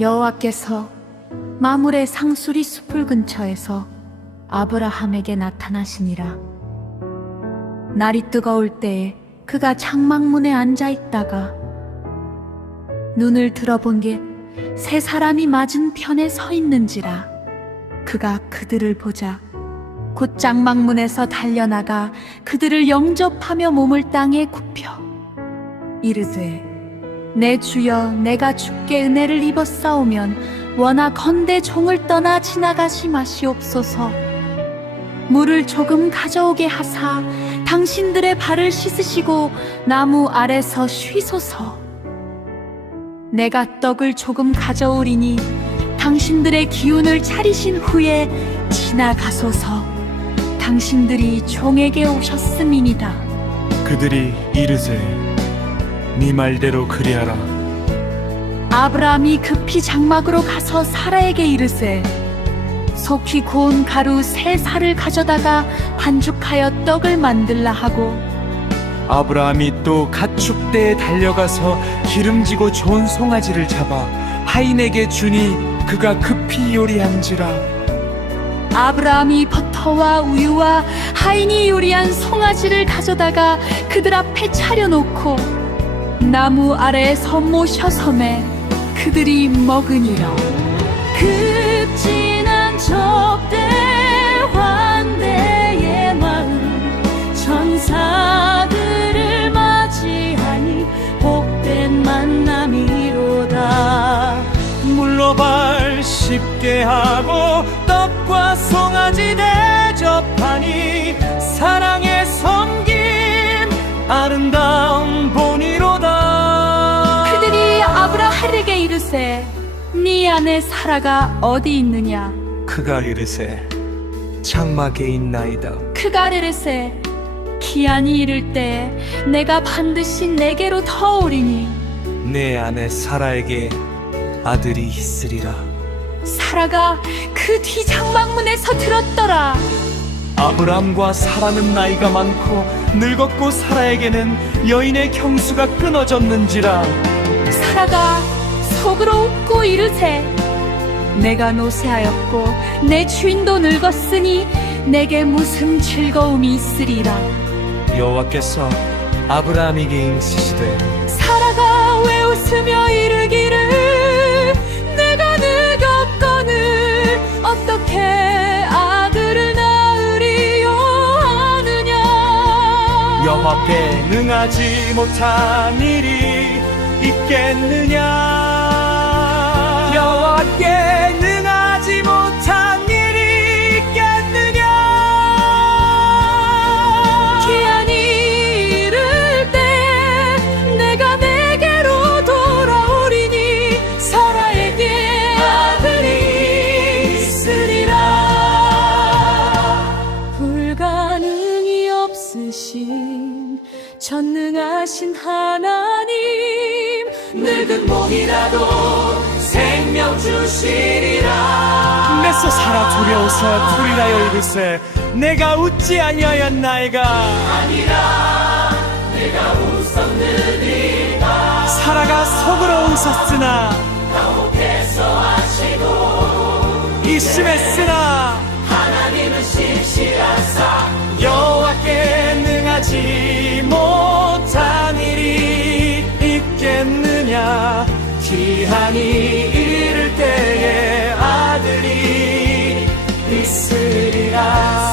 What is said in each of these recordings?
여호와께서 마물의 상수리 숲을 근처에서 아브라함에게 나타나시니라. 날이 뜨거울 때에 그가 창막문에 앉아 있다가 눈을 들어본 게 세 사람이 맞은 편에 서 있는지라 그가 그들을 보자 곧 장막문에서 달려나가 그들을 영접하며 몸을 땅에 굽혀 이르되 내 주여 내가 주께 은혜를 입었사오면 건대 종을 떠나 지나가시 마시옵소서. 물을 조금 가져오게 하사 당신들의 발을 씻으시고 나무 아래서 쉬소서. 내가 떡을 조금 가져오리니 당신들의 기운을 차리신 후에 지나가소서. 당신들이 종에게 오셨음이니라 그들이 이르되 네 말대로 그리하라. 아브라함이 급히 장막으로 가서 사라에게 이르세 속히 고운 가루 세 살을 가져다가 반죽하여 떡을 만들라 하고 아브라함이 또 가축대에 달려가서 기름지고 좋은 송아지를 잡아 하인에게 주니 그가 급히 요리한지라. 아브라함이 버터와 우유와 하인이 요리한 송아지를 가져다가 그들 앞에 차려놓고 나무 아래 선모 셔 섬에 그들이 먹으니라. 그 진한 적대 환대의 마음 천사들을 맞이하니 복된 만남이로다. 물로발 쉽게 하고 떡과 송아지 대접하니 사랑의 섬김 아름다운 이르세 네 아내 사라가 어디 있느냐? 그가 이르세 장막에 있나이다. 그가 이르세 기한이 이를 때 내가 반드시 내게로 터오리니 내 아내 사라에게 아들이 있으리라. 사라가 그 뒤 장막문에서 들었더라. 아브람과 사라는 나이가 많고 늙었고 사라에게는 여인의 경수가 끊어졌는지라. 사라가 속으로 웃고 이르세. 내가 노쇠하였고 내 주인도 늙었으니 내게 무슨 즐거움이 있으리라. 여호와께서 아브라함에게 인치시되 사라가 왜 웃으며 이르기를? 내가 늙었거늘 어떻게 아들을 낳으리요? 하느냐? 여호와께 능하지 못한 일이 있겠느냐 늙은 몸이라도 생명 주시리라. 메서 살아 두려워서 풀이라여 이르세 내가 웃지 아니하였나이가 아니라 내가 웃었느니가 사라가 속으로 웃었으나 가혹해서 하시고 이심했으나? 하나님은 신실하사 여호와께 능하지 못한 일이 기한이 이를 때에 아들이 있으리라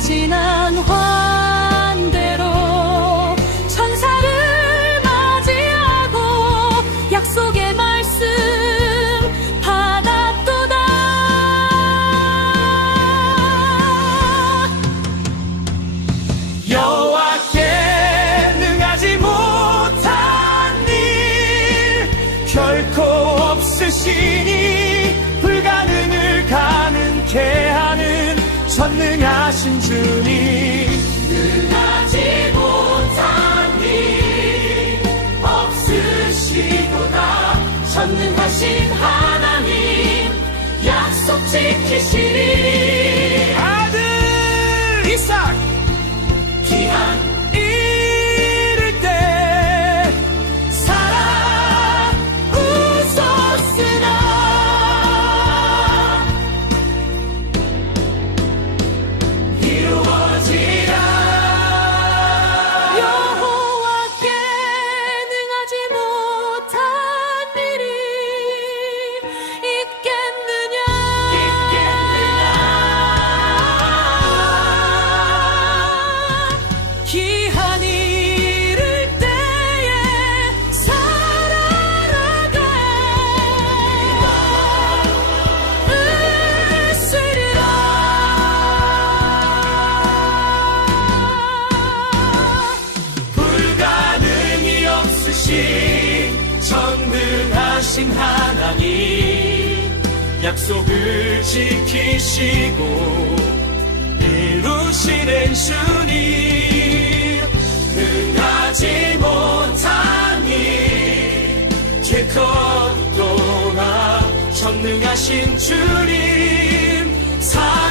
지난 환대로 천사를 맞이하고 약속의 말씀 받았도다. 여호와께 능하지 못한 일 결코 없으시니 불가능을 가능케 능하신 주님? 하지 못한 일 없으시도다. 전능하신 하나님 약속 지키시리. 아들! 이삭! 귀한 전능하신 하나님 약속을 지키시고 이루시는 주님 능하지 못한 일 기껏 동안 전능하신 주님 사